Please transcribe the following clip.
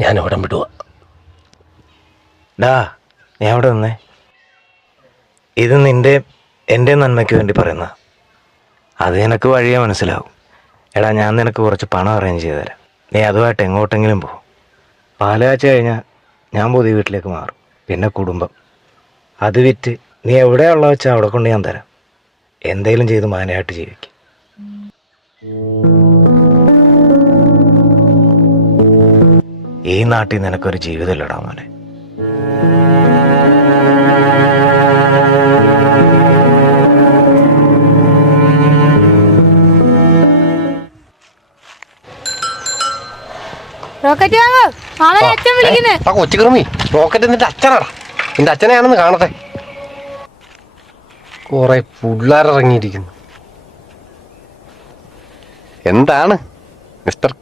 ഞാൻ ഇവിടെ വിടുക. ഡാ, നീ അവിടെ നിന്നേ. ഇത് എൻ്റെ നന്മയ്ക്ക് വേണ്ടി പറയുന്ന. അത് നിനക്ക് വഴിയേ മനസ്സിലാവും. എടാ, ഞാൻ നിനക്ക് കുറച്ച് പണം അറേഞ്ച് ചെയ്ത് തരാം. നീ അതുമായിട്ട് എങ്ങോട്ടെങ്കിലും പോകും. പാലാഴ്ച കഴിഞ്ഞാൽ ഞാൻ പുതിയ വീട്ടിലേക്ക് മാറും. പിന്നെ കുടുംബം. അത് വിറ്റ് നീ എവിടെയുള്ള വെച്ചാൽ അവിടെ കൊണ്ട് ഞാൻ തരാം. എന്തെങ്കിലും ചെയ്ത് മാനയായിട്ട് ജീവിക്കും. ഈ നാട്ടിൽ നിനക്കൊരു ജീവിതമില്ലടാ മോനെ. കൊച്ചുകൃമി, റോക്കറ്റ് നിന്റെ അച്ഛനാടാ. നിന്റെ അച്ഛനെയാണെന്ന് കാണട്ടെ. കുറെ പിള്ളേരിറങ്ങിയിരിക്കുന്നു. എന്താണ് മിസ്റ്റർ